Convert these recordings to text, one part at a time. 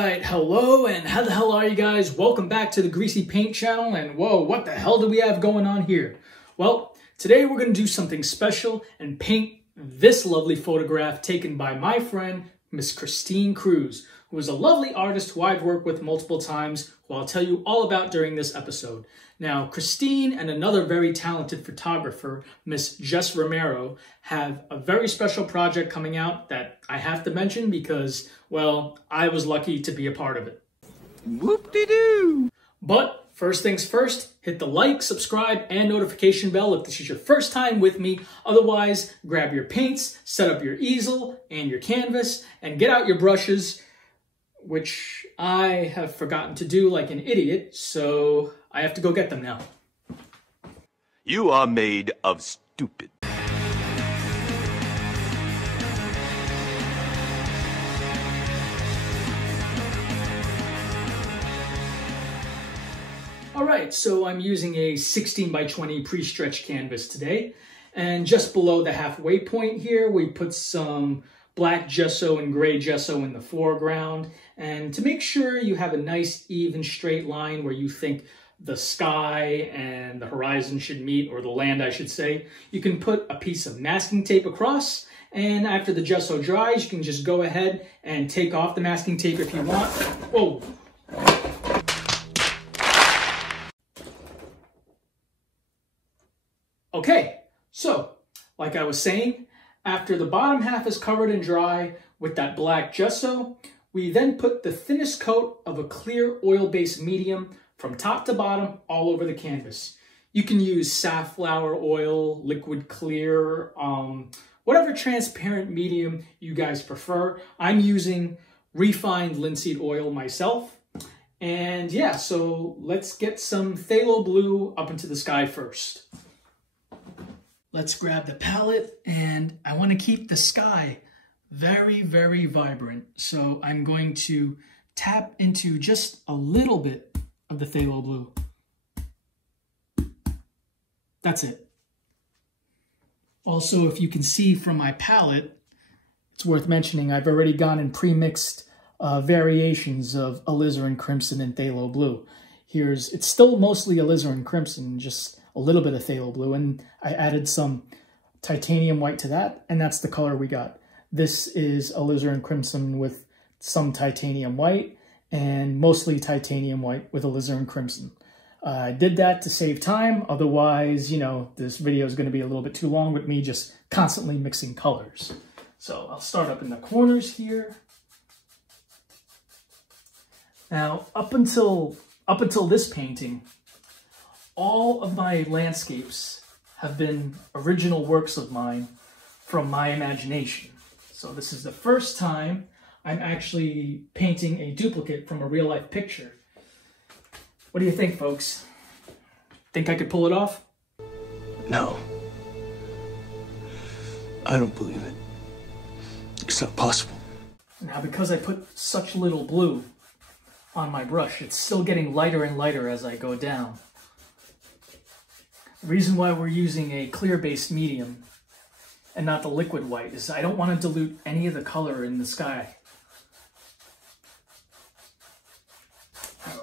Alright, hello, and how the hell are you guys? Welcome back to the Greasy Paint channel, and whoa, what the hell do we have going on here? Well, today we're going to do something special and paint this lovely photograph taken by my friend, Miss Christine Cruz, who is a lovely artist who I've worked with multiple times, who I'll tell you all about during this episode. Now, Christine and another very talented photographer, Miss Jess Romero, have a very special project coming out that I have to mention because, well, I was lucky to be a part of it. Whoop-de-doo! But first things first, hit the like, subscribe, and notification bell if this is your first time with me. Otherwise, grab your paints, set up your easel and your canvas, and get out your brushes, which I have forgotten to do like an idiot, so I have to go get them now. You are made of stupid. Alright, so I'm using a 16 by 20 pre-stretch canvas today, and just below the halfway point here we put some black gesso and gray gesso in the foreground, and to make sure you have a nice even straight line where you think the sky and the horizon should meet, or the land I should say, you can put a piece of masking tape across, and after the gesso dries you can just go ahead and take off the masking tape if you want. Whoa! Okay, so like I was saying, after the bottom half is covered and dry with that black gesso, we then put the thinnest coat of a clear oil-based medium from top to bottom all over the canvas. You can use safflower oil, liquid clear, whatever transparent medium you guys prefer. I'm using refined linseed oil myself. And yeah, so let's get some phthalo blue up into the sky first. Let's grab the palette, and I want to keep the sky very, very vibrant. So I'm going to tap into just a little bit of the phthalo blue. That's it. Also, if you can see from my palette, it's worth mentioning I've already gone and pre-mixed variations of Alizarin Crimson and Phthalo Blue. It's still mostly Alizarin Crimson, just a little bit of phthalo blue, and I added some titanium white to that, and that's the color we got. This is Alizarin Crimson with some titanium white, and mostly titanium white with Alizarin Crimson. I did that to save time, otherwise, you know, this video is going to be a little bit too long with me just constantly mixing colors. So I'll start up in the corners here. Now, up until this painting, all of my landscapes have been original works of mine from my imagination. So this is the first time I'm actually painting a duplicate from a real-life picture. What do you think, folks? Think I could pull it off? No. I don't believe it. It's not possible. Now, because I put such little blue on my brush, it's still getting lighter and lighter as I go down. The reason why we're using a clear-based medium and not the liquid white is I don't want to dilute any of the color in the sky.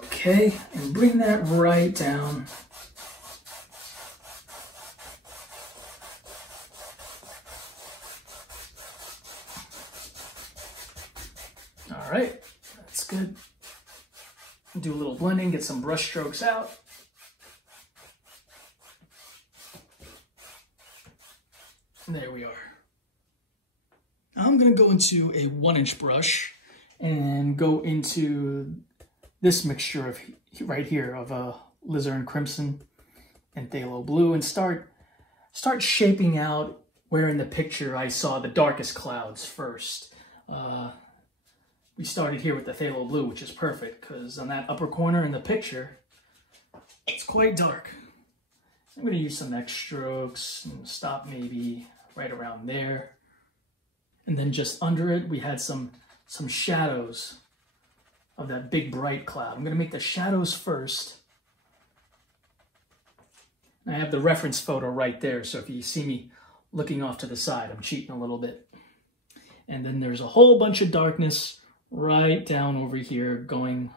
Okay, and bring that right down. All right, that's good. Do a little blending, get some brush strokes out. There we are. I'm going to go into a 1-inch brush and go into this mixture of right here of Alizarin Crimson and Phthalo Blue and start shaping out where in the picture I saw the darkest clouds first. We started here with the Phthalo Blue, which is perfect because on that upper corner in the picture, it's quite dark. I'm going to use some X strokes and stop maybe right around there. And then just under it, we had some shadows of that big bright cloud. I'm going to make the shadows first. And I have the reference photo right there, so if you see me looking off to the side, I'm cheating a little bit. And then there's a whole bunch of darkness right down over here, going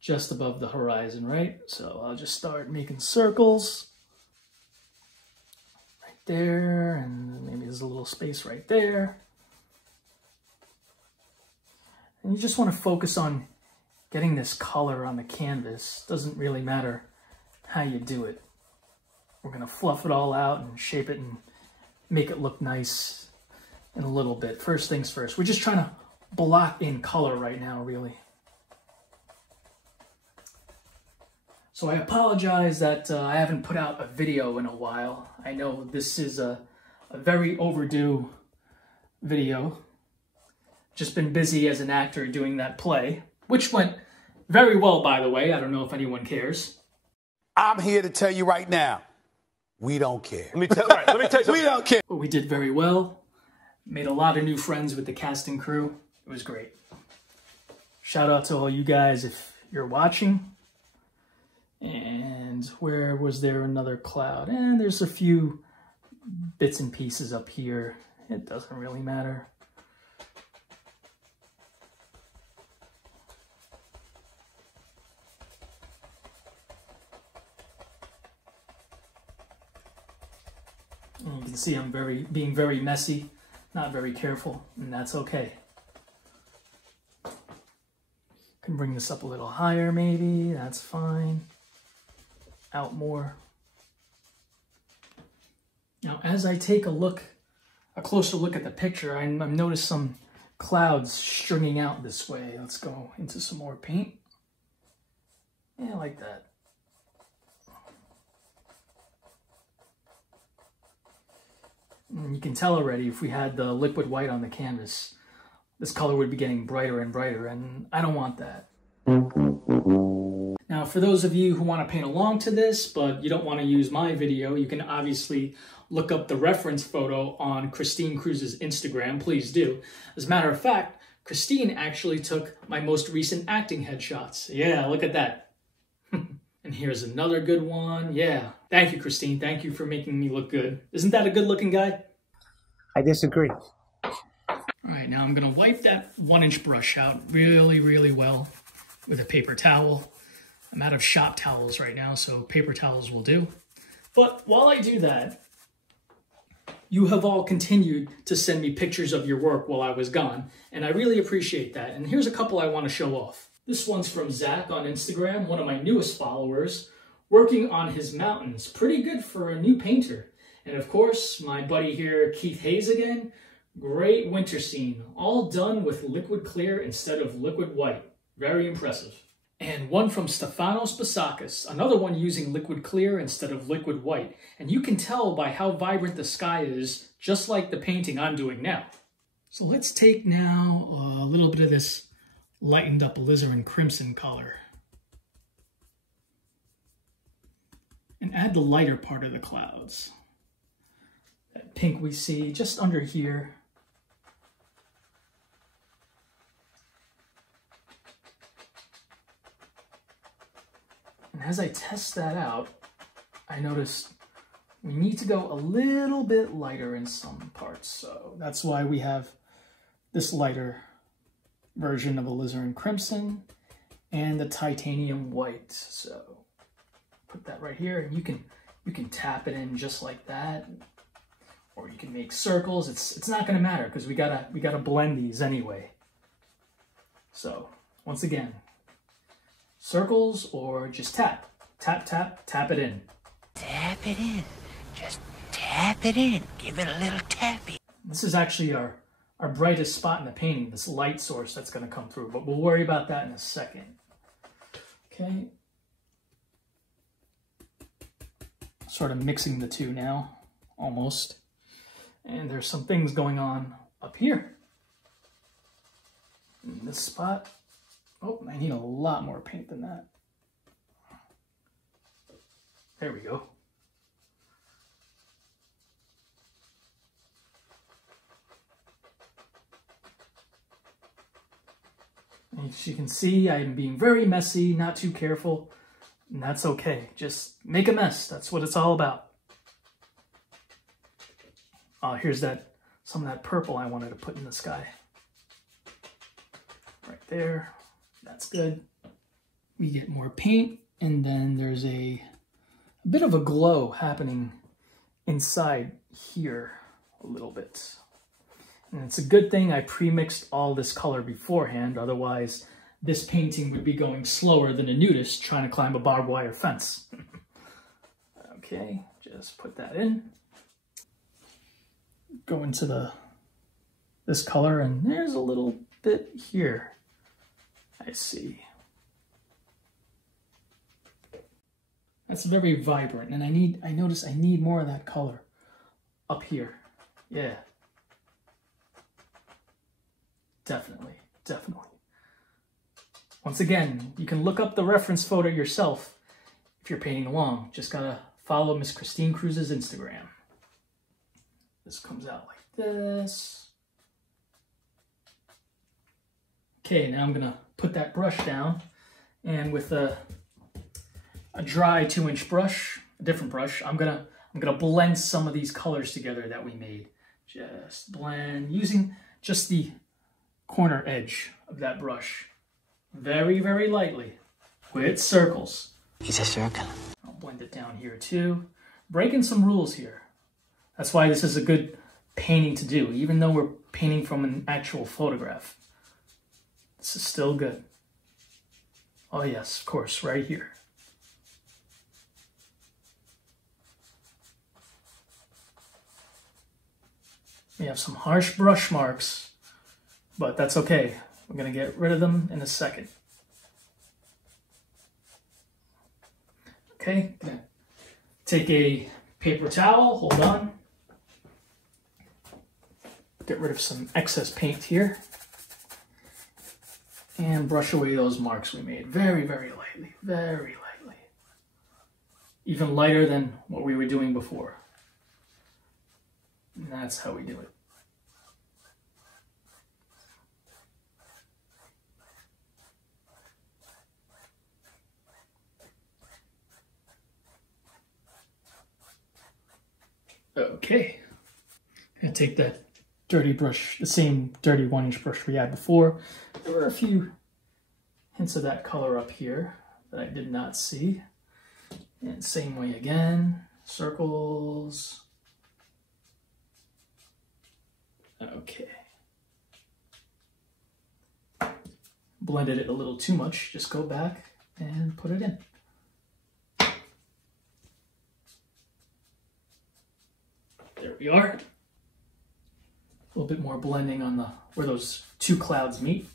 just above the horizon, right? So I'll just start making circles right there, and maybe there's a little space right there. And you just want to focus on getting this color on the canvas. Doesn't really matter how you do it. We're going to fluff it all out and shape it and make it look nice in a little bit. First things first. We're just trying to block in color right now, really. So I apologize that I haven't put out a video in a while. I know this is a very overdue video. Just been busy as an actor doing that play, which went very well, by the way. I don't know if anyone cares. I'm here to tell you right now, we don't care. Let me tell you something. We don't care. But we did very well. Made a lot of new friends with the casting crew. It was great. Shout out to all you guys if you're watching. And where was there another cloud? And there's a few bits and pieces up here. It doesn't really matter. And you can see I'm being very messy, not very careful, and that's okay. Can bring this up a little higher maybe, that's fine. Out more. Now as I take a closer look at the picture, I've noticed some clouds stringing out this way. Let's go into some more paint. Yeah, like that. And you can tell already if we had the liquid white on the canvas, this color would be getting brighter and brighter, and I don't want that. Now, for those of you who want to paint along to this, but you don't want to use my video, you can obviously look up the reference photo on Christine Cruz's Instagram. Please do. As a matter of fact, Christine actually took my most recent acting headshots. Yeah, look at that. And here's another good one. Yeah. Thank you, Christine. Thank you for making me look good. Isn't that a good-looking guy? I disagree. All right, now I'm going to wipe that 1-inch brush out really, really well with a paper towel. I'm out of shop towels right now, so paper towels will do. But while I do that, you have all continued to send me pictures of your work while I was gone, and I really appreciate that. And here's a couple I want to show off. This one's from Zach on Instagram, one of my newest followers, working on his mountains. Pretty good for a new painter. And of course, my buddy here, Keith Hayes again, great winter scene, all done with liquid clear instead of liquid white. Very impressive. And one from Stefanos Basakis, another one using liquid clear instead of liquid white. And you can tell by how vibrant the sky is, just like the painting I'm doing now. So let's take now a little bit of this lightened up Alizarin Crimson color and add the lighter part of the clouds. That pink we see just under here. And as I test that out, I noticed we need to go a little bit lighter in some parts. So that's why we have this lighter version of Alizarin Crimson and the titanium white. So put that right here, and you can tap it in just like that, or you can make circles. It's not going to matter because we gotta blend these anyway. So once again, circles or just tap it in. Tap it in. Just tap it in. Give it a little tappy. This is actually our brightest spot in the painting, this light source that's going to come through, but we'll worry about that in a second. Okay. Sort of mixing the two now, almost. And there's some things going on up here. In this spot. Oh, I need a lot more paint than that. There we go. As you can see, I'm being very messy, not too careful, and that's okay. Just make a mess. That's what it's all about. Here's some of that purple I wanted to put in the sky. right there. That's good. We get more paint, and then there's a bit of a glow happening inside here a little bit. And it's a good thing I pre-mixed all this color beforehand, otherwise this painting would be going slower than a nudist trying to climb a barbed wire fence. Okay, just put that in. Go into this color, and there's a little bit here. I see. That's very vibrant, and I notice I need more of that color up here. Yeah. Definitely, definitely. Once again, you can look up the reference photo yourself if you're painting along. Just gotta follow Miss Christine Cruz's Instagram. This comes out like this. Okay, now I'm gonna put that brush down, and with a dry 2-inch brush, a different brush, I'm gonna blend some of these colors together that we made. Just blend using just the corner edge of that brush, very, very lightly, with circles. It's a circle. I'll blend it down here too. Breaking some rules here. That's why this is a good painting to do, even though we're painting from an actual photograph. This is still good. Oh yes, of course, right here. We have some harsh brush marks, but that's okay. We're gonna get rid of them in a second. Okay, gonna take a paper towel, hold on. Get rid of some excess paint here. And brush away those marks we made. Very, very lightly, very lightly. Even lighter than what we were doing before. And that's how we do it. Okay, I'm gonna take that dirty brush, the same dirty 1-inch brush we had before. There were a few hints of that color up here that I did not see. And same way again, circles. Okay. Blended it a little too much, just go back and put it in. There we are. A little bit more blending on where those two clouds meet.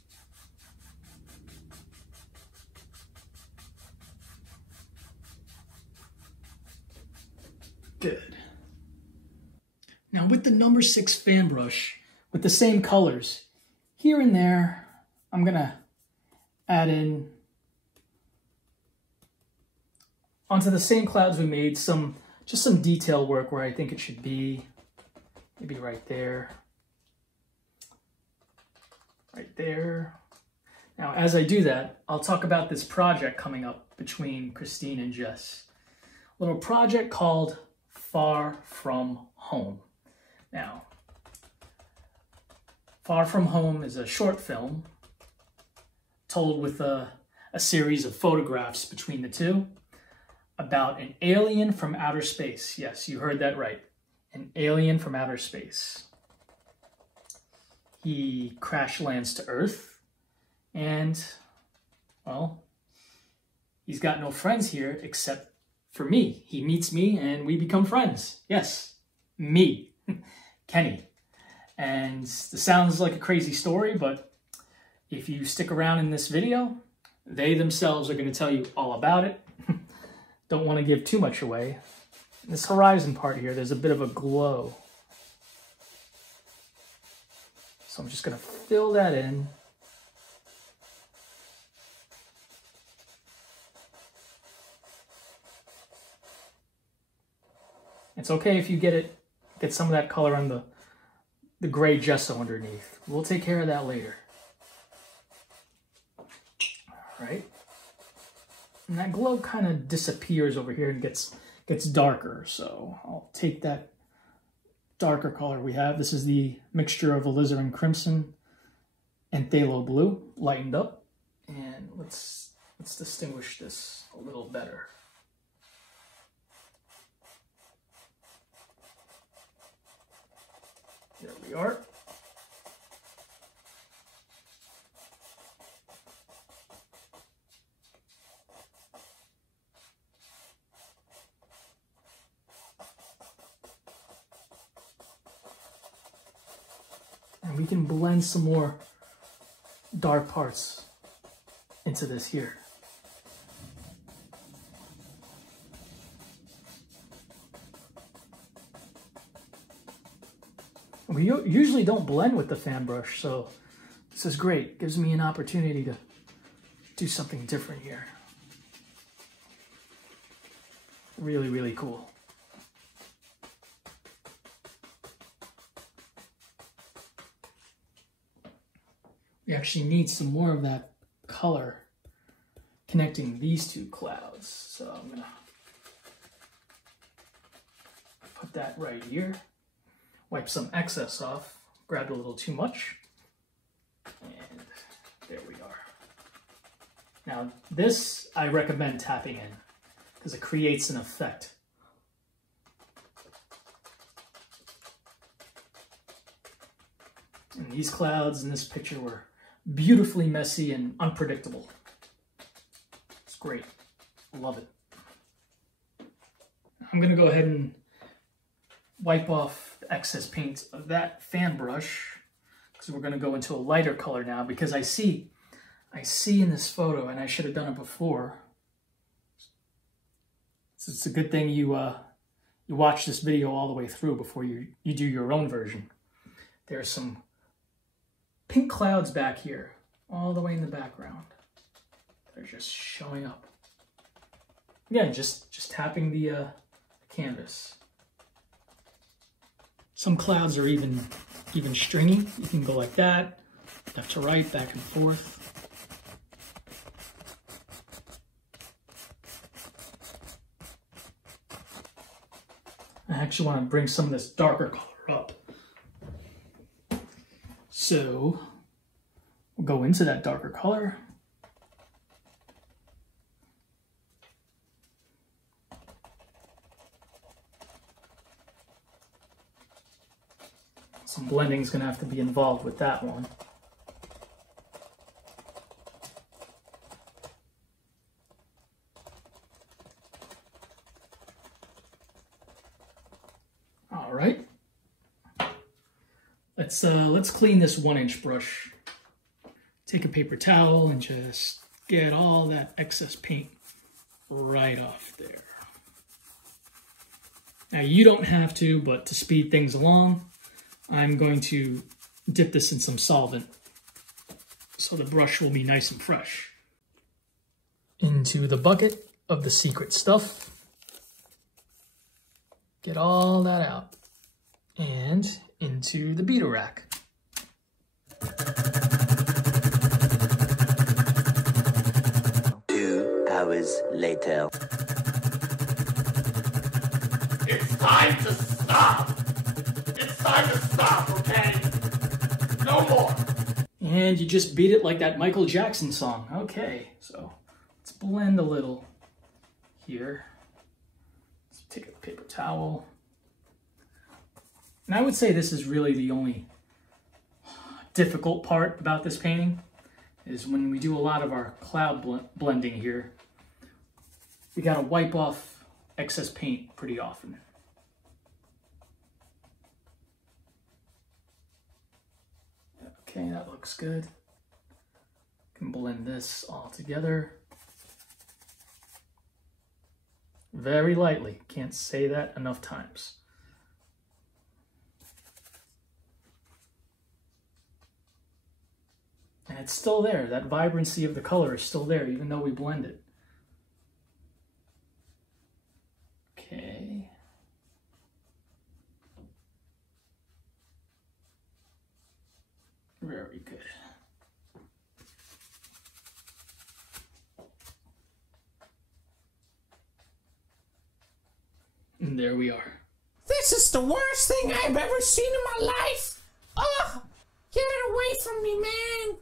Good. Now with the number 6 fan brush, with the same colors, here and there, I'm gonna add in, onto the same clouds we made, just some detail work where I think it should be. Maybe right there. Right there. Now, as I do that, I'll talk about this project coming up between Christine and Jess. A little project called Far From Home. Now, Far From Home is a short film told with a series of photographs between the two about an alien from outer space. Yes, you heard that right. An alien from outer space. He crash lands to Earth and, well, he's got no friends here except for me. He meets me and we become friends. Yes, me, Kenny. And this sounds like a crazy story, but if you stick around in this video, they themselves are going to tell you all about it. Don't want to give too much away. This horizon part here, there's a bit of a glow. So I'm just going to fill that in. It's okay if you get some of that color on the gray gesso underneath. We'll take care of that later. All right. And that glow kind of disappears over here and gets darker. So I'll take that darker color we have. This is the mixture of Alizarin Crimson and Phthalo Blue lightened up. And let's distinguish this a little better. There we are. And we can blend some more dark parts into this here. We usually don't blend with the fan brush, so this is great. Gives me an opportunity to do something different here. Really, really cool. We actually need some more of that color connecting these two clouds. So I'm gonna put that right here. Wipe some excess off, grabbed a little too much, and there we are. Now this I recommend tapping in because it creates an effect. And these clouds in this picture were beautifully messy and unpredictable. It's great, love it. I'm gonna go ahead and wipe off the excess paint of that fan brush because we're going to go into a lighter color now, because I see in this photo, and I should have done it before. So it's a good thing you watch this video all the way through before you do your own version. There's some pink clouds back here, all the way in the background. They're just showing up. Again, just tapping the canvas. Some clouds are even stringy. You can go like that, left to right, back and forth. I actually want to bring some of this darker color up. So we'll go into that darker color. Some blending is going to have to be involved with that one. All right. Let's clean this 1-inch brush. Take a paper towel and just get all that excess paint right off there. Now you don't have to, but to speed things along, I'm going to dip this in some solvent so the brush will be nice and fresh. Into the bucket of the secret stuff. Get all that out. And into the beater rack. 2 hours later. It's time to stop! It's time to stop, okay? No more! And you just beat it like that Michael Jackson song. Okay, so let's blend a little here. Let's take a paper towel. And I would say this is really the only difficult part about this painting, is when we do a lot of our cloud blending here, we gotta wipe off excess paint pretty often. Okay, that looks good. Can blend this all together. Very lightly, can't say that enough times. And it's still there. That vibrancy of the color is still there, even though we blend it. Okay. Very good. And there we are. This is the worst thing I've ever seen in my life. Ugh! Get it away from me, man.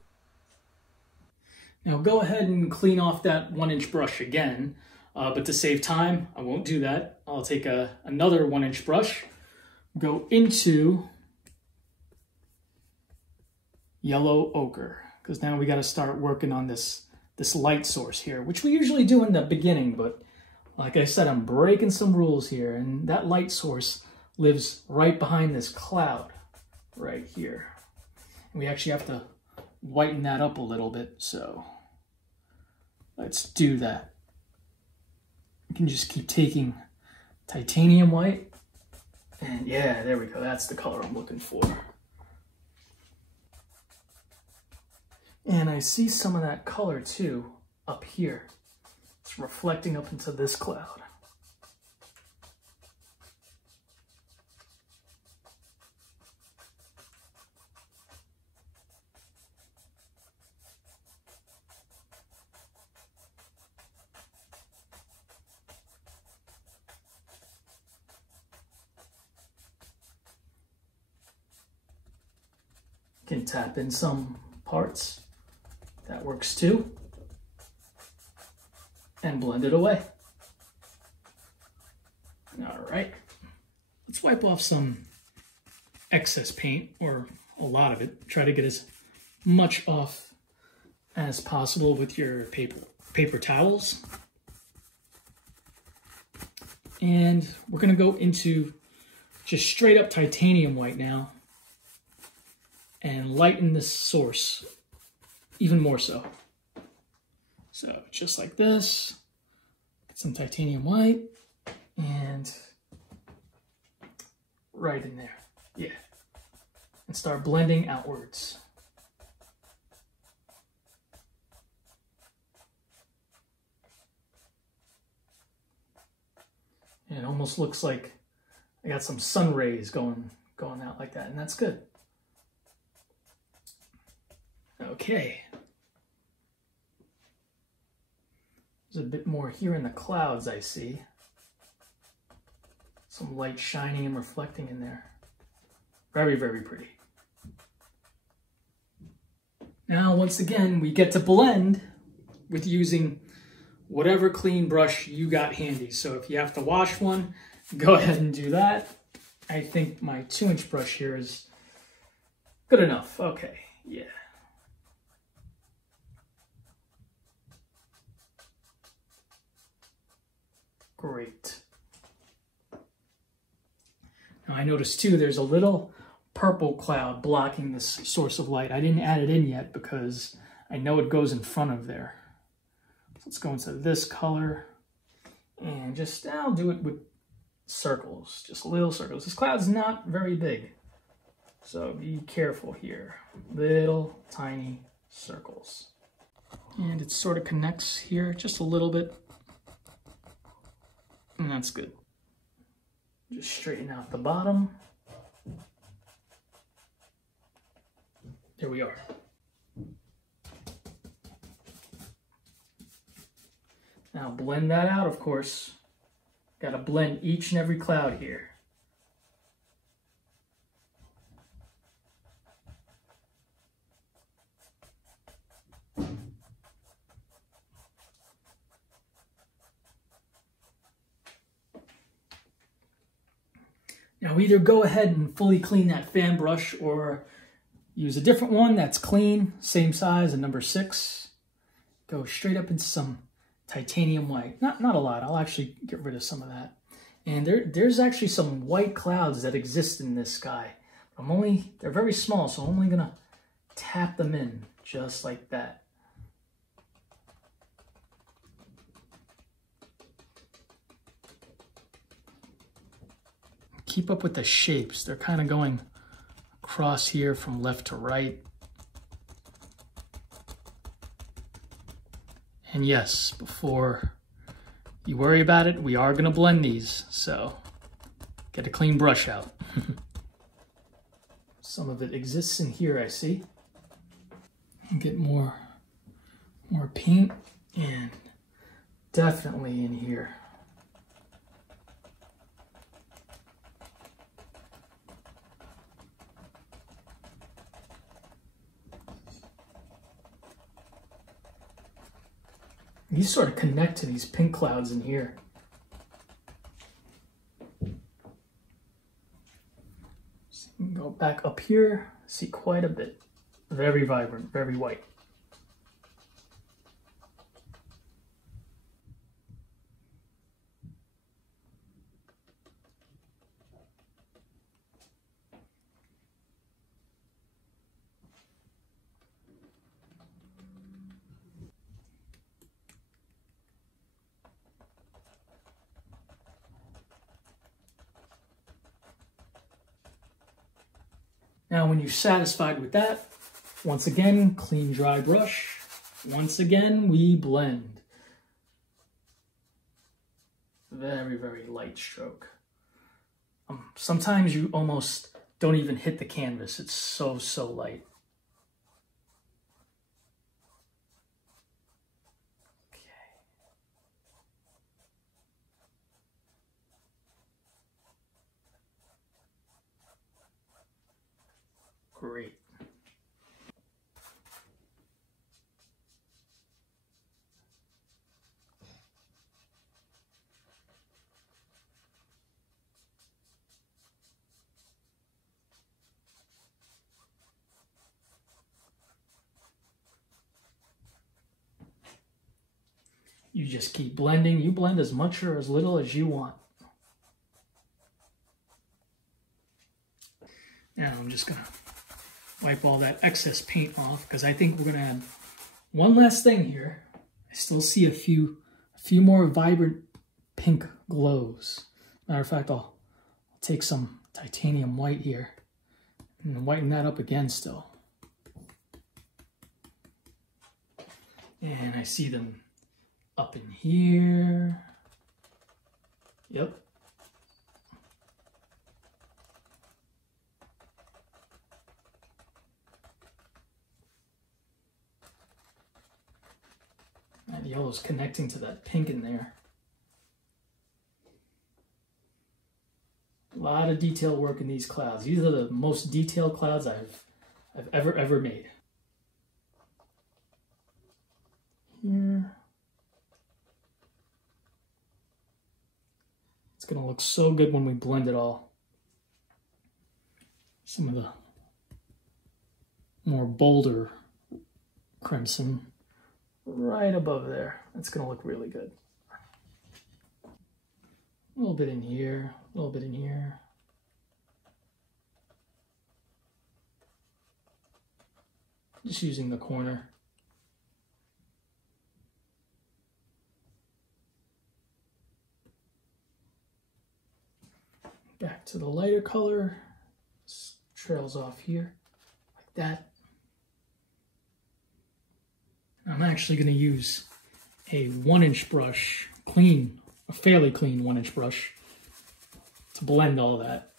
Now go ahead and clean off that 1-inch brush again, but to save time, I won't do that. I'll take another 1-inch brush, go into yellow ochre, because now we got to start working on this light source here, which we usually do in the beginning, but like I said, I'm breaking some rules here, and that light source lives right behind this cloud right here. And we actually have to whiten that up a little bit, so let's do that. You can just keep taking titanium white, and yeah, there we go. That's the color I'm looking for. And I see some of that color too up here. It's reflecting up into this cloud. Can tap in some parts. That works too. And blend it away. All right. Let's wipe off some excess paint, or a lot of it. Try to get as much off as possible with your paper towels. And we're gonna go into just straight up titanium white now and lighten this source even more so. So just like this, get some titanium white and right in there, yeah. And start blending outwards. And it almost looks like I got some sun rays going out like that, and that's good. Okay. There's a bit more here in the clouds, I see. Some light shining and reflecting in there. Very, very pretty. Now, once again, we get to blend with using whatever clean brush you got handy. So if you have to wash one, go ahead and do that. I think my 2-inch brush here is good enough. Okay, yeah. Great. Now I noticed too, there's a little purple cloud blocking this source of light. I didn't add it in yet because I know it goes in front of there. So let's go into this color and just, I'll do it with circles, just little circles. This cloud's not very big, so be careful here. Little tiny circles. And it sort of connects here just a little bit. And that's good. Just straighten out the bottom. There we are. Now blend that out, of course. Got to blend each and every cloud here. Now either go ahead and fully clean that fan brush or use a different one that's clean, same size, a number 6. Go straight up into some titanium white. Not a lot, I'll actually get rid of some of that. And there's actually some white clouds that exist in this sky. They're very small, so I'm only gonna tap them in just like that. Keep up with the shapes. They're kind of going across here from left to right. And yes, before you worry about it, we are going to blend these, so get a clean brush out. Some of it exists in here, I see. Get more paint, and definitely in here. These sort of connect to these pink clouds in here. So you can go back up here, see quite a bit. Very vibrant, very white. Now, when you're satisfied with that, once again, clean, dry brush. Once again, we blend. Very, very light stroke. Sometimes you almost don't even hit the canvas. It's so, so light. Great. You just keep blending. You blend as much or as little as you want. Now I'm just gonna wipe all that excess paint off because I think we're gonna add one last thing here. I still see a few more vibrant pink glows. Matter of fact, I'll take some titanium white here and whiten that up again still. And I see them up in here. Yep. That yellow's connecting to that pink in there. A lot of detail work in these clouds. These are the most detailed clouds I've ever made. Here. It's gonna look so good when we blend it all. Some of the more bolder crimson right above there. That's gonna look really good. A little bit in here, a little bit in here. Just using the corner. Back to the lighter color. This trails off here, like that. I'm actually going to use a 1-inch brush, a fairly clean 1-inch brush, to blend all that.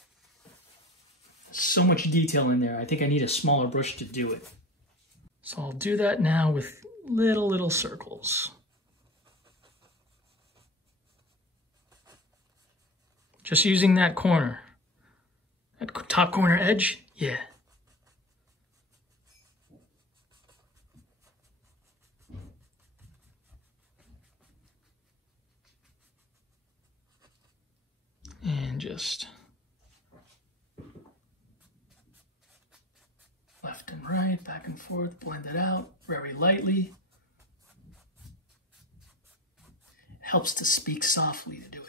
There's so much detail in there. I think I need a smaller brush to do it. So I'll do that now with little circles. Just using that corner, that top corner edge, yeah. And just left and right, back and forth, blend it out very lightly. It helps to speak softly to do it.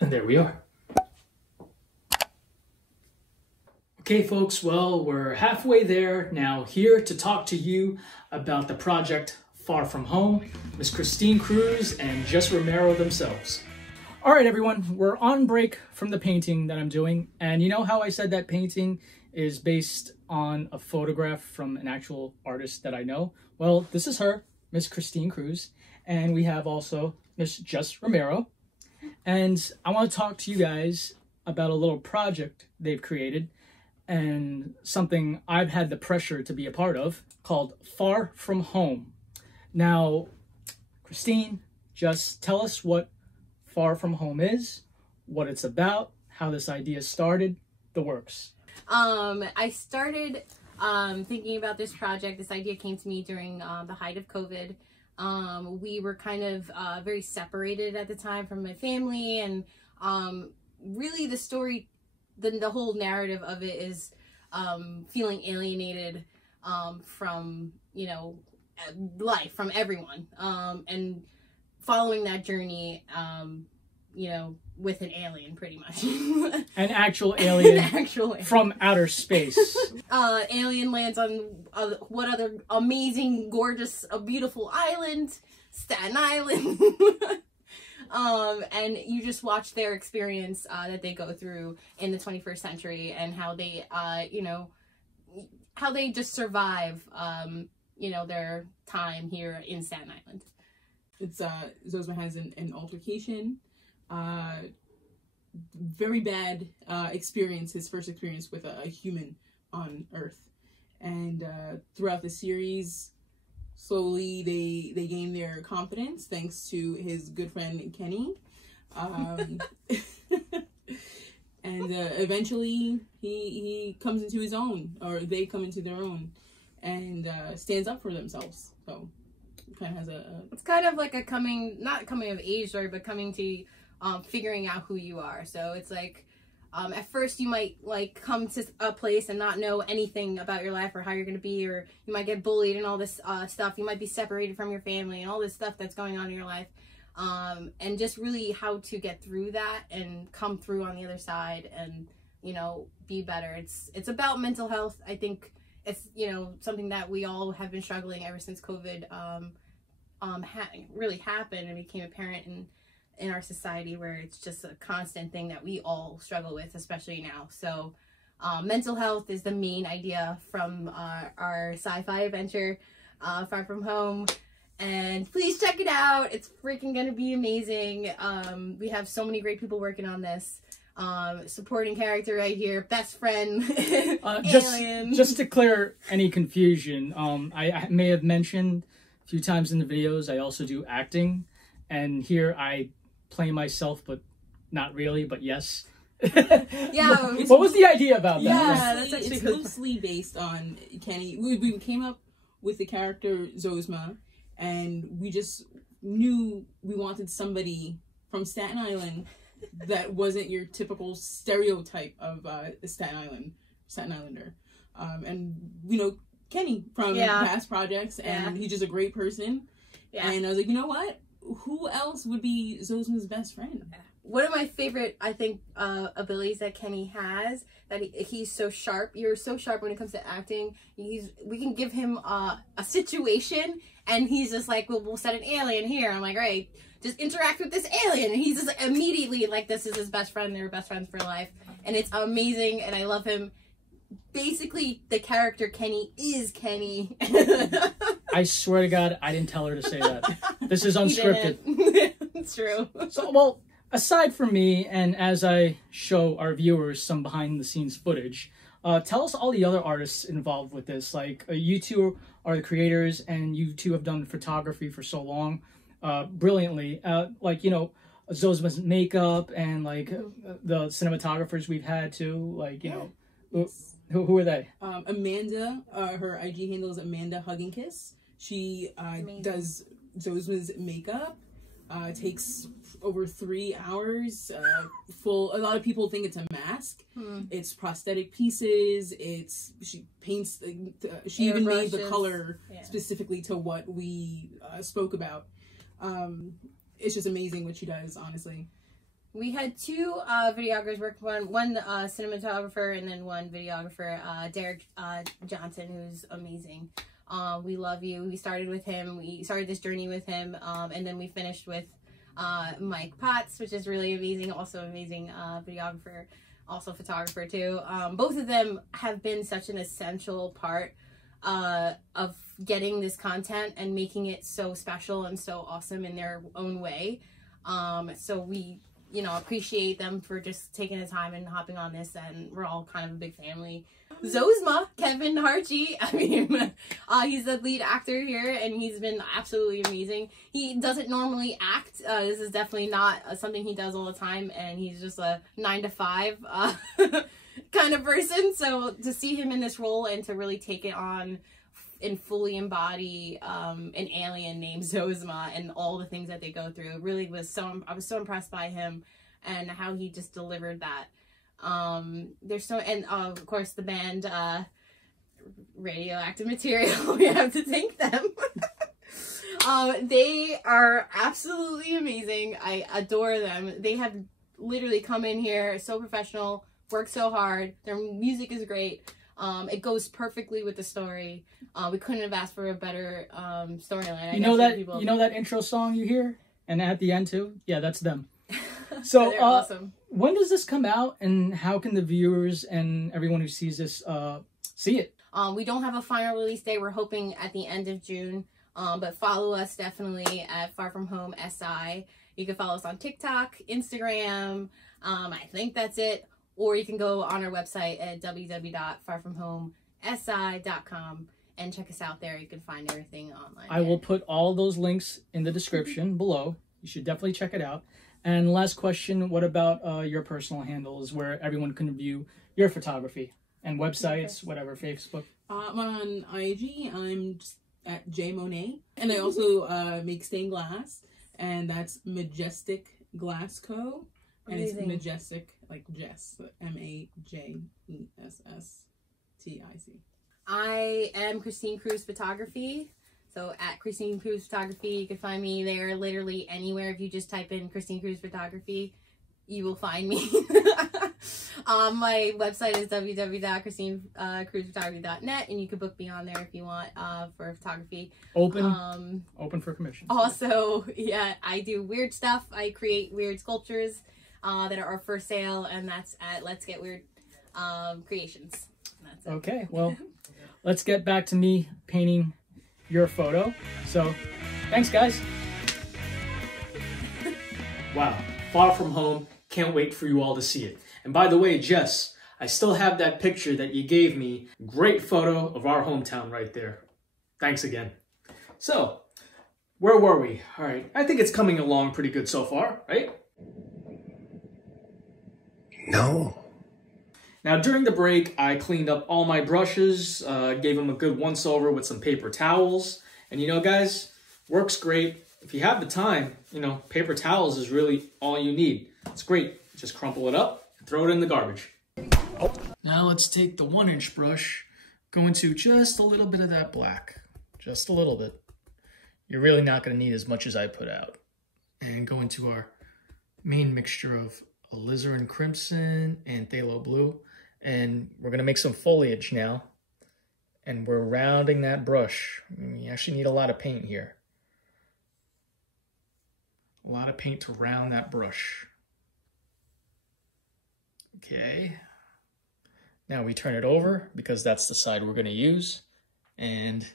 And there we are. Okay, folks, well, we're halfway there now, here to talk to you about the project Far From Home, Miss Christine Cruz and Jess Romero themselves. All right, everyone, we're on break from the painting that I'm doing. And you know how I said that painting is based on a photograph from an actual artist that I know? Well, this is her, Miss Christine Cruz. And we have also Miss Jess Romero. And I want to talk to you guys about a little project they've created and something I've had the pressure to be a part of called Far From Home. Now, Christine, just tell us what Far From Home is, what it's about, how this idea started, the works. I started thinking about this project. This idea came to me during the height of COVID. We were kind of very separated at the time from my family, and really the story, the whole narrative of it is feeling alienated from, you know, life, from everyone, and following that journey, you know, with an alien, pretty much. An actual alien, from outer space. Alien lands on what other amazing, gorgeous, beautiful island? Staten Island. And you just watch their experience that they go through in the 21st century, and how they, you know, how they just survive, you know, their time here in Staten Island. It's Zosma has an altercation. Very bad experience, his first experience with a human on Earth, and throughout the series, slowly they gain their confidence thanks to his good friend Kenny, and eventually he comes into his own, or they come into their own, and stands up for themselves. So it kind of has it's kind of like a not coming of age story, but coming to figuring out who you are. So it's like, at first you might like come to a place and not know anything about your life or how you're going to be, or you might get bullied and all this stuff. You might be separated from your family and all this stuff that's going on in your life. And just really how to get through that and come through on the other side and, you know, be better. It's about mental health. I think it's, you know, something that we all have been struggling ever since COVID really happened and became apparent in our society, where it's just a constant thing that we all struggle with, especially now. So mental health is the main idea from our sci-fi adventure, Far From Home. And please check it out. It's freaking gonna be amazing. We have so many great people working on this. Supporting character right here, best friend, alien. Just to clear any confusion, I may have mentioned a few times in the videos, I also do acting, and here I play myself, but not really, but yes. Yeah. What was the idea about that? Yeah, that's actually it's loosely based on Kenny. We came up with the character Zosma, and we just knew we wanted somebody from Staten Island that wasn't your typical stereotype of a Staten Islander. And you know Kenny from past projects, and he's just a great person. Yeah. And I was like, you know what? Who else would be Zosma's best friend? One of my favorite, I think, abilities that Kenny has, that he's so sharp. You're so sharp when it comes to acting. We can give him a situation, and he's just like, well, we'll set an alien here. I'm like, right, just interact with this alien. And he's just like, immediately like, this is his best friend. They're best friends for life. And it's amazing, and I love him. Basically, the character Kenny is Kenny. I swear to God, I didn't tell her to say that. This is unscripted. It's true. So, well, aside from me, and as I show our viewers some behind-the-scenes footage, tell us all the other artists involved with this. Like, you two are the creators, and you two have done photography for so long, brilliantly. Like, you know, Zosma's makeup, and, like, the cinematographers we've had, too. Like, you know, who are they? Amanda, her IG handle is Amanda Hug and Kiss. She does Zosma's makeup. Takes over 3 hours. A lot of people think it's a mask. It's prosthetic pieces. She paints. She even made the color specifically to what we spoke about. It's just amazing what she does, honestly. We had 2 videographers work, one cinematographer and then one videographer, Derek Johnson, who's amazing. We love you. We started with him. We started this journey with him, and then we finished with Mike Potts, which is really amazing. Also amazing videographer, also photographer too. Both of them have been such an essential part of getting this content and making it so special and so awesome in their own way. So we you know, appreciate them for just taking the time and hopping on this, and we're all kind of a big family. Zozma, Kevin Harchi, I mean, he's the lead actor here, and he's been absolutely amazing. He doesn't normally act. This is definitely not something he does all the time, and he's just a 9-to-5 kind of person. So to see him in this role and to really take it on and fully embody an alien named Zozma and all the things that they go through, really was so, I was so impressed by him and how he just delivered that. There's so, and of course the band Radioactive Material, we have to thank them. They are absolutely amazing. I adore them. They have literally come in here so professional, worked so hard. Their music is great. It goes perfectly with the story. We couldn't have asked for a better storyline. You know that intro song you hear, and at the end too. Yeah, that's them. So they're awesome. When does this come out, and how can the viewers and everyone who sees this see it? We don't have a final release date. We're hoping at the end of June. But follow us definitely at Far From Home SI. You can follow us on TikTok, Instagram. I think that's it. Or you can go on our website at www.farfromhomesi.com and check us out there. You can find everything online. I will put all those links in the description below. You should definitely check it out. And last question, what about your personal handles where everyone can view your photography and websites, whatever, Facebook? I'm on IG. I'm just at J Monet. And I also make stained glass, and that's Majestic Glass Co. And Amazing. it's Majestic, like Jess, MAJESSTIC. I am Christinecruzphotography. So at Christinecruzphotography, you can find me there literally anywhere. If you just type in Christinecruzphotography, you will find me. My website is www.christinecruzphotography.net, and you can book me on there if you want for photography. Open for commissions. Also, yeah, I do weird stuff. I create weird sculptures that are for sale, and that's at Let's Get Weird Creations. That's it. Okay, well, let's get back to me painting your photo. So, thanks, guys. Wow, Far From Home. Can't wait for you all to see it. And by the way, Jess, I still have that picture that you gave me. Great photo of our hometown right there. Thanks again. So, where were we? All right, I think it's coming along pretty good so far, right? No. Now, during the break, I cleaned up all my brushes, gave them a good once-over with some paper towels. And you know, guys, works great. If you have the time, you know, paper towels is really all you need. It's great. Just crumple it up and throw it in the garbage. Oh. Now let's take the 1-inch brush, go into just a little bit of that black. Just a little bit. You're really not going to need as much as I put out. And go into our main mixture of Alizarin Crimson and Phthalo Blue. And we're going to make some foliage now. And we're rounding that brush. You actually need a lot of paint here. A lot of paint to round that brush. Okay. Now we turn it over because that's the side we're going to use. And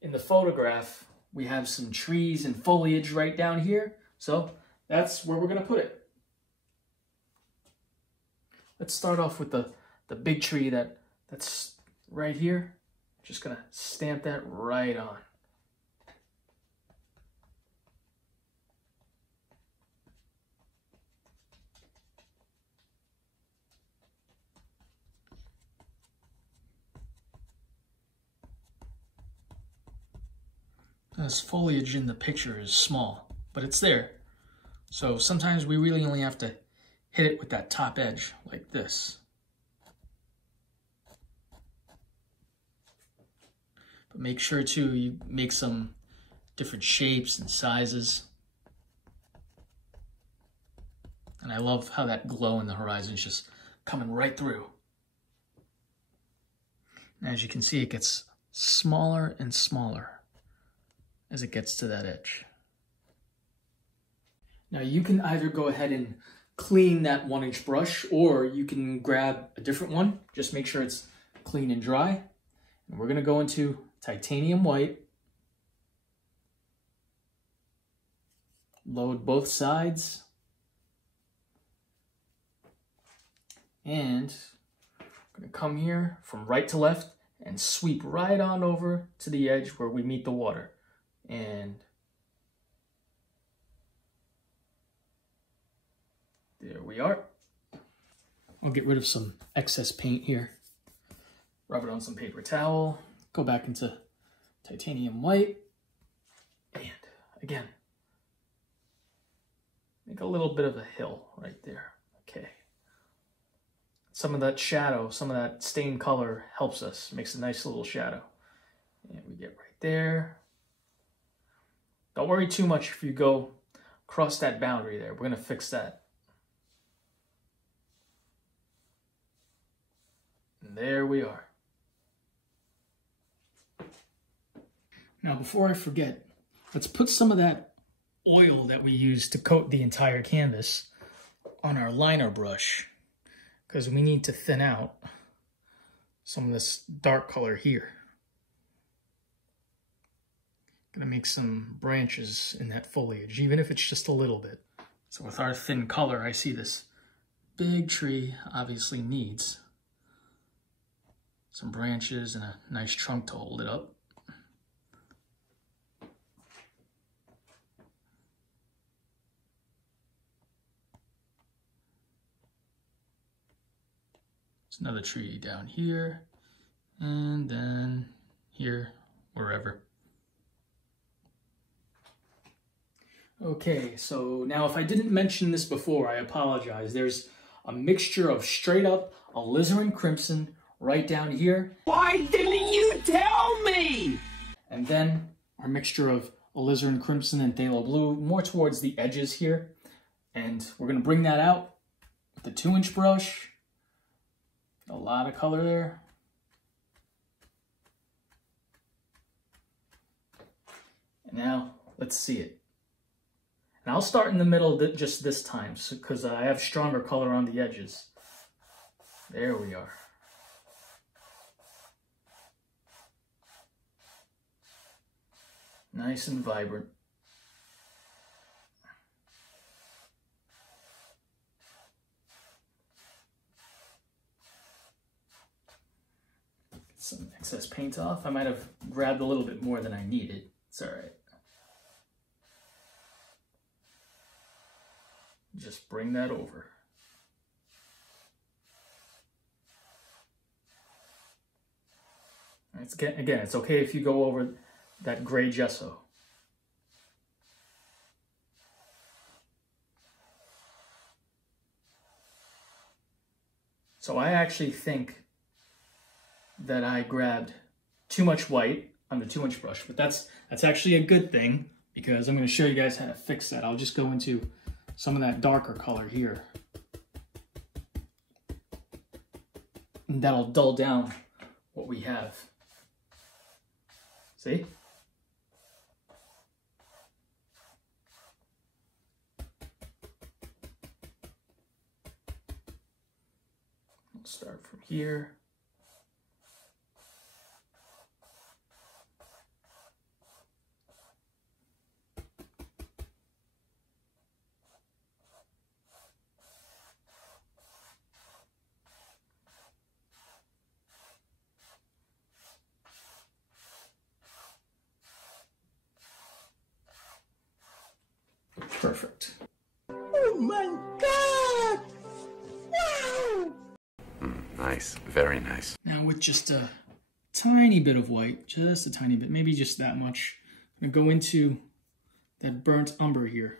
in the photograph, we have some trees and foliage right down here. So that's where we're going to put it. Let's start off with the big tree that's right here. Just going to stamp that right on. This foliage in the picture is small, but it's there. So sometimes we really only have to hit it with that top edge like this. But make sure too you make some different shapes and sizes. And I love how that glow in the horizon is just coming right through. And as you can see, it gets smaller and smaller as it gets to that edge. Now you can either go ahead and clean that 1-inch brush, or you can grab a different one. Just make sure it's clean and dry. And we're gonna go into titanium white. Load both sides. And I'm gonna come here from right to left and sweep right on over to the edge where we meet the water. And there we are. I'll get rid of some excess paint here. Rub it on some paper towel. Go back into titanium white. And again, make a little bit of a hill right there. Okay. Some of that shadow, some of that stained color helps us. Makes a nice little shadow. And we get right there. Don't worry too much if you go across that boundary there. We're going to fix that. And there we are. Now, before I forget, let's put some of that oil that we used to coat the entire canvas on our liner brush, because we need to thin out some of this dark color here. Gonna make some branches in that foliage, even if it's just a little bit. So with our thin color, I see this big tree obviously needs some branches and a nice trunk to hold it up. There's another tree down here, and then here, wherever. Okay, so now if I didn't mention this before, I apologize. There's a mixture of straight up Alizarin Crimson right down here. Why didn't you tell me? And then our mixture of Alizarin Crimson and Phthalo Blue more towards the edges here. And we're gonna bring that out with the 2-inch brush. A lot of color there. And now let's see it. And I'll start in the middle just this time, because I have stronger color on the edges. There we are. Nice and vibrant. Get some excess paint off. I might have grabbed a little bit more than I needed. It's all right. Just bring that over. Again, it's okay if you go over that gray gesso. So I actually think that I grabbed too much white on the 2-inch brush, but that's actually a good thing, because I'm going to show you guys how to fix that. I'll just go into some of that darker color here. And that'll dull down what we have. See? We'll start from here. Perfect. Oh my God! Wow! Nice, very nice. Now with just a tiny bit of white, just a tiny bit, maybe just that much, I'm gonna go into that burnt umber here.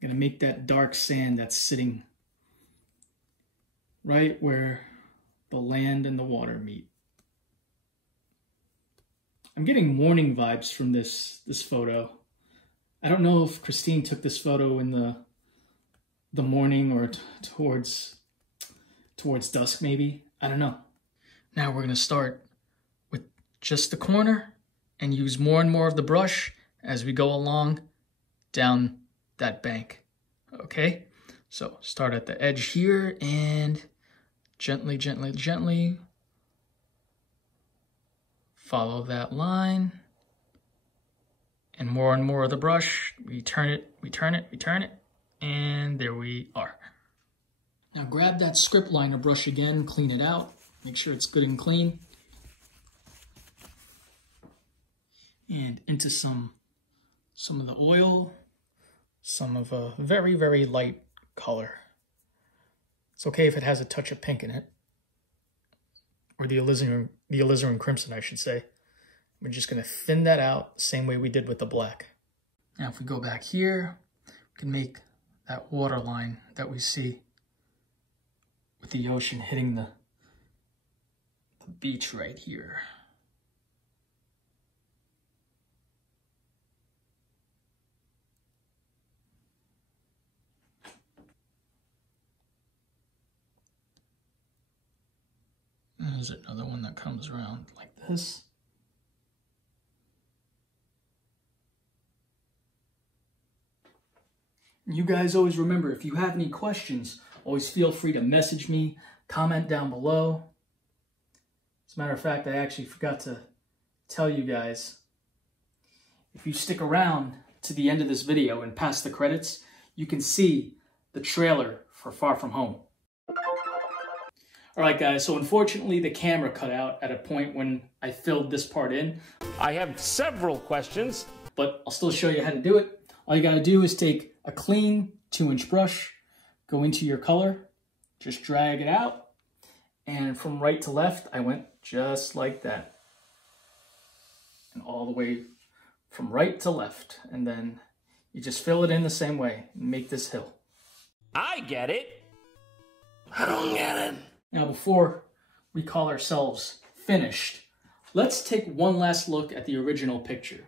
I'm gonna make that dark sand that's sitting right where the land and the water meet. I'm getting morning vibes from this photo. I don't know if Christine took this photo in the morning or towards dusk maybe. I don't know. Now we're going to start with just the corner and use more and more of the brush as we go along down that bank. Okay? So start at the edge here and gently, gently, gently follow that line. And more of the brush, we turn it, we turn it, we turn it, and there we are. Now grab that script liner brush again, clean it out, make sure it's good and clean. And into some of the oil, some of a very, very light color. It's okay if it has a touch of pink in it. Or the Alizarin Crimson, I should say. We're just going to thin that out the same way we did with the black. Now if we go back here, we can make that water line that we see with the ocean hitting the beach right here. There's another one that comes around like this. You guys always remember, if you have any questions, always feel free to message me, comment down below. As a matter of fact, I actually forgot to tell you guys, if you stick around to the end of this video and past the credits, you can see the trailer for Far From Home. Alright guys, so unfortunately the camera cut out at a point when I filled this part in. I have several questions. But I'll still show you how to do it. All you gotta do is take a clean 2-inch brush, go into your color, just drag it out, and from right to left, I went just like that. And all the way from right to left. And then you just fill it in the same way and make this hill. I get it. I don't get it. Now before we call ourselves finished, let's take one last look at the original picture.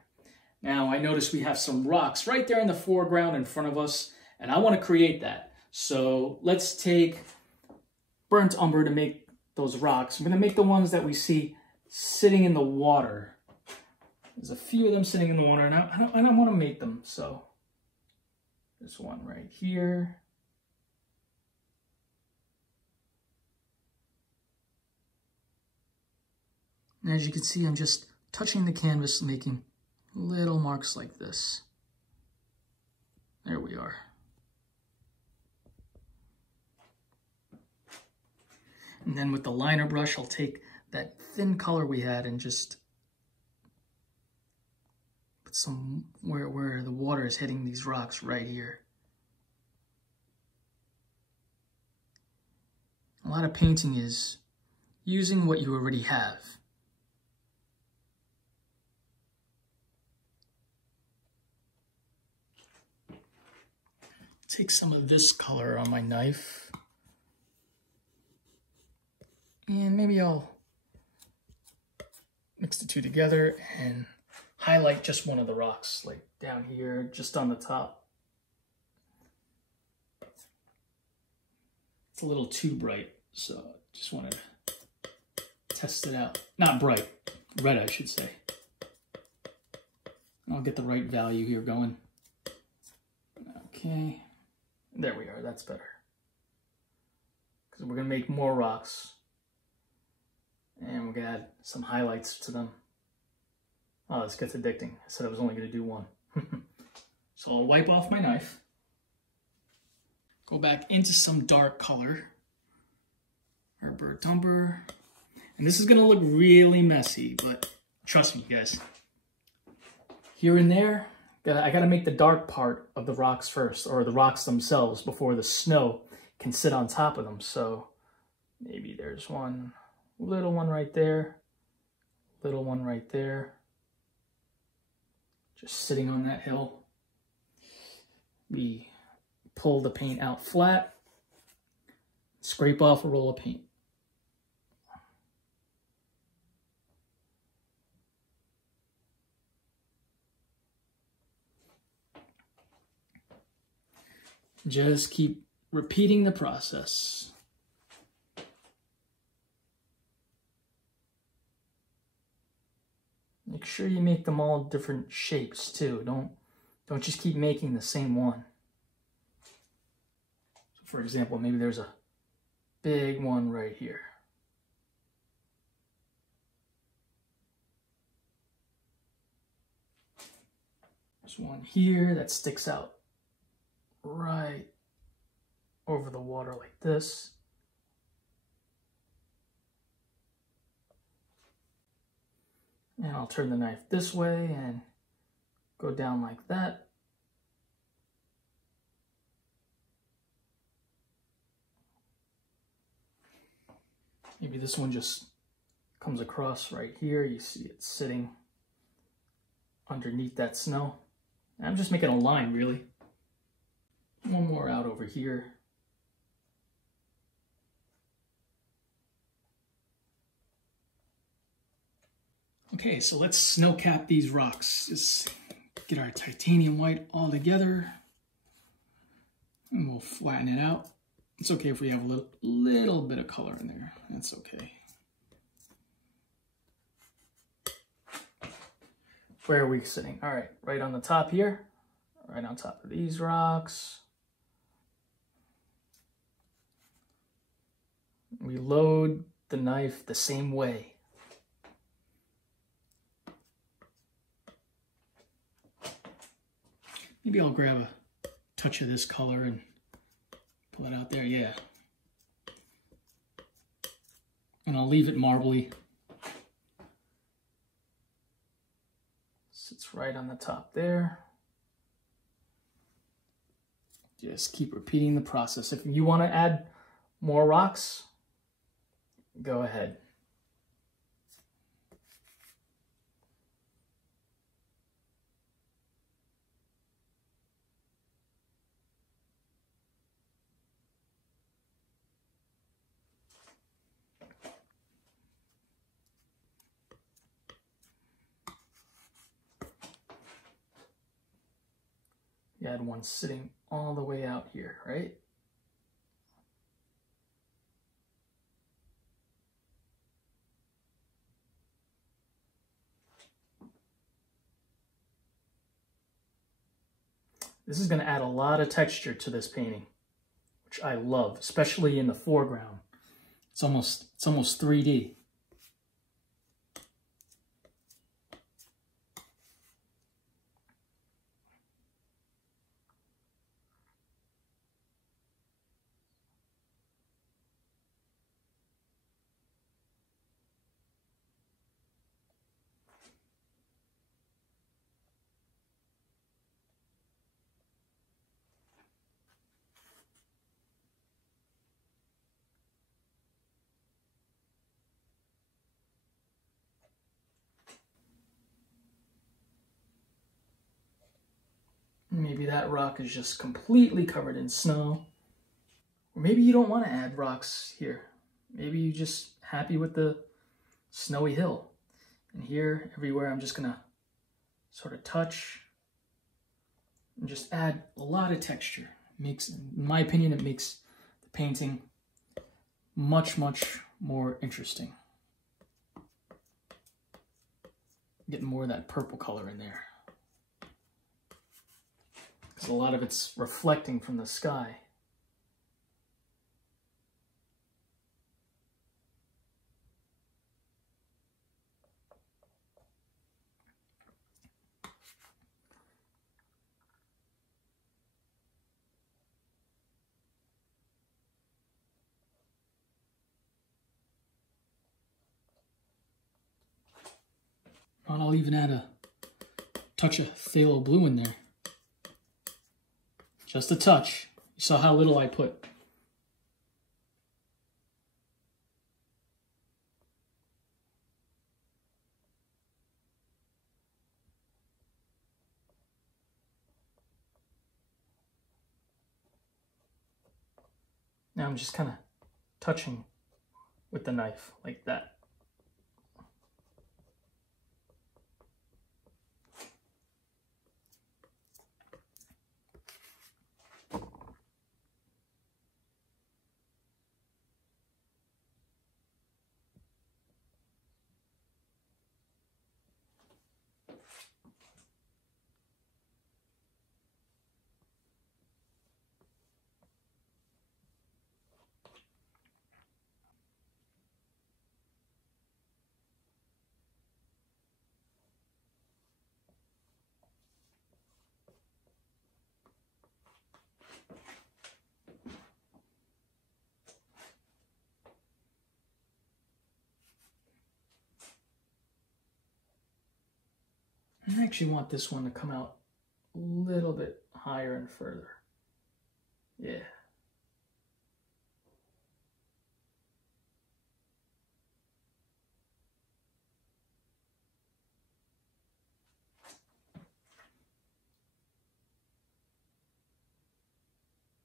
Now I notice we have some rocks right there in the foreground in front of us, and I want to create that. So let's take burnt umber to make those rocks. I'm going to make the ones that we see sitting in the water. There's a few of them sitting in the water, and I don't want to make them, so this one right here. And as you can see, I'm just touching the canvas, making little marks like this. There we are. And then with the liner brush, I'll take that thin color we had and just put some where the water is hitting these rocks right here. A lot of painting is using what you already have. Take some of this color on my knife, and maybe I'll mix the two together and highlight just one of the rocks, like down here, just on the top. It's a little too bright, so just wanted to test it out. Not bright, red I should say. I'll get the right value here going. Okay. There we are, that's better. Because we're going to make more rocks. And we're going to add some highlights to them. Oh, this gets addicting. I said I was only going to do one. So I'll wipe off my knife. Go back into some dark color. Our burnt umber. And this is going to look really messy, but trust me, guys. Here and there, I gotta make the dark part of the rocks first, or the rocks themselves, before the snow can sit on top of them. So maybe there's one little one right there, little one right there, just sitting on that hill. We pull the paint out flat, scrape off a roll of paint. Just keep repeating the process. Make sure you make them all different shapes too. Don't just keep making the same one. So for example, maybe there's a big one right here. There's one here that sticks out right over the water like this. And I'll turn the knife this way and go down like that. Maybe this one just comes across right here. You see it sitting underneath that snow. I'm just making a line, really. One more out over here. Okay, so let's snow cap these rocks. Just get our titanium white all together. And we'll flatten it out. It's okay if we have a little bit of color in there. That's okay. Where are we sitting? All right, right on the top here. Right on top of these rocks. We load the knife the same way. Maybe I'll grab a touch of this color and pull it out there, yeah. And I'll leave it marbly. Sits right on the top there. Just keep repeating the process. If you want to add more rocks, go ahead. You had one sitting all the way out here, right? This is going to add a lot of texture to this painting, which I love, especially in the foreground. It's almost 3D. Maybe that rock is just completely covered in snow. Or maybe you don't want to add rocks here. Maybe you're just happy with the snowy hill. And here, everywhere, I'm just gonna sort of touch and just add a lot of texture. In my opinion, it makes the painting much, much more interesting. Getting more of that purple color in there. Because a lot of it's reflecting from the sky. And I'll even add a touch of Phthalo Blue in there. Just a touch. You saw how little I put. Now I'm just kind of touching with the knife like that. I actually want this one to come out a little bit higher and further. Yeah.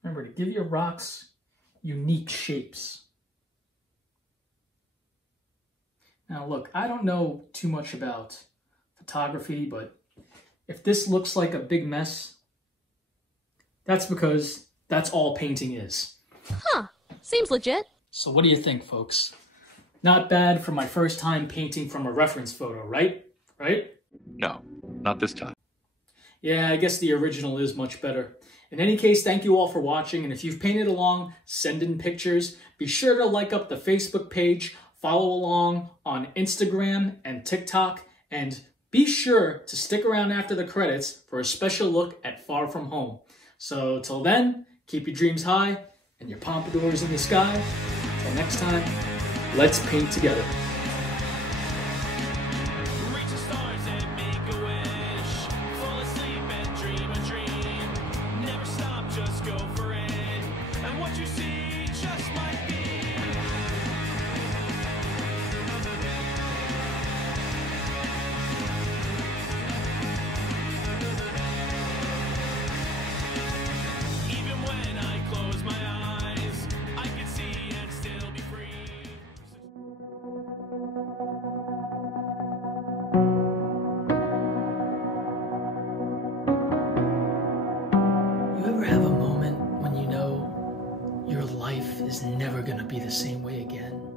Remember to give your rocks unique shapes. Now look, I don't know too much about photography, but if this looks like a big mess, that's because that's all painting is. Huh, seems legit. So what do you think, folks? Not bad for my first time painting from a reference photo, right? Right? No, not this time. Yeah, I guess the original is much better. In any case, thank you all for watching, and if you've painted along, send in pictures. Be sure to like up the Facebook page, follow along on Instagram and TikTok, and be sure to stick around after the credits for a special look at Far From Home. So till then, keep your dreams high and your pompadours in the sky. Till next time, let's paint together. Have a moment when you know your life is never going to be the same way again?